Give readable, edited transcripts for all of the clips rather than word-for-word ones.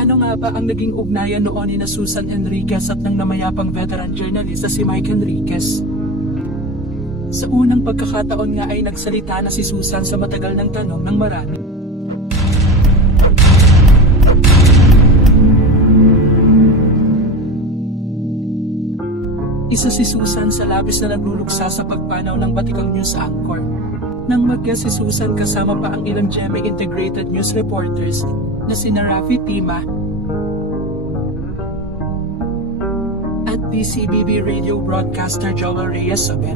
Ano nga ba ang naging ugnayan noon ni Susan Enriquez at ng namayapang veteran journalist na si Mike Enriquez? Sa unang pagkakataon nga ay nagsalita na si Susan sa matagal ng tanong ng marami. Isa si Susan sa labis na nagluluksa sa pagpanaw ng batikang news anchor. Nang mag-guest si Susan kasama pa ang ilang GMA Integrated News reporters na sina Rafi Tima at DCBB radio broadcaster Joel Reyes-Sobel,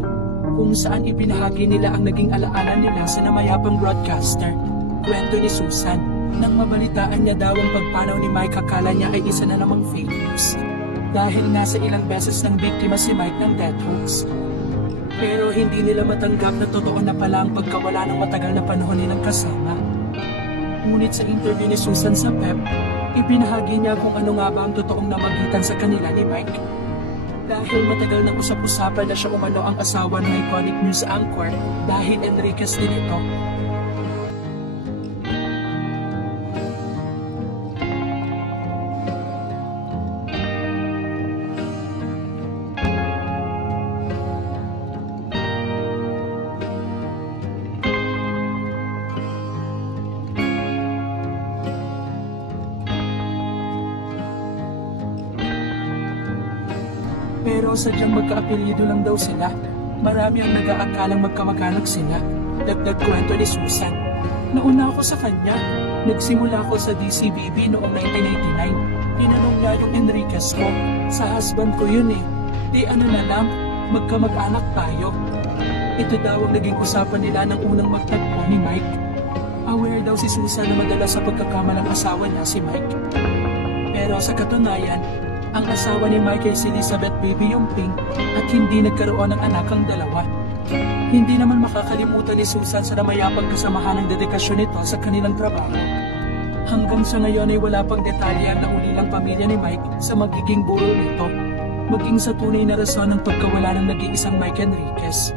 kung saan ibinahagi nila ang naging alaala nila sa namayapang broadcaster. Kwento ni Susan, nang mabalitaan niya daw ang pagpanaw ni Mike, akala niya ay isa na namang fake news. Dahil nasa ilang beses ng biktima si Mike ng death hoax. Pero hindi nila matanggap na totoo na pala ang pagkawala ng matagal na panahon nilang kasama. Ngunit sa interview ni Susan sa PEP, ibinahagi niya kung ano nga ba ang totoong namagitan sa kanila ni Mike. Dahil matagal na usap-usapan na siya umano ang asawa ng iconic news anchor dahil Enriquez din ito. Pero sadyang magkaapelyido lang daw sila. Marami ang nag-aakalang magkamag-anak sila. Dagdag kwento ni Susan. Nauna ako sa kanya. Nagsimula ako sa DCBB noong 1989. Tinanong niya yung Enriquez ko. Sa husband ko yun eh. Di ano na lang, magkamag-anak tayo. Ito daw ang naging usapan nila ng unang magtagpo ni Mike. Aware daw si Susan na madalas sa pagkakamalang asawa niya si Mike. Pero sa katunayan, ang asawa ni Mike ay si Elizabeth Baby Yumping at hindi nagkaroon ng anak ang dalawa. Hindi naman makakalimutan ni Susan sa namayapang kasamahan ng dedikasyon nito sa kanilang trabaho. Hanggang sa ngayon ay wala pang detalye ang naulilang pamilya ni Mike sa magiging burol nito, maging sa tunay na rason ng pagkawala ng nag-iisang Mike Enriquez.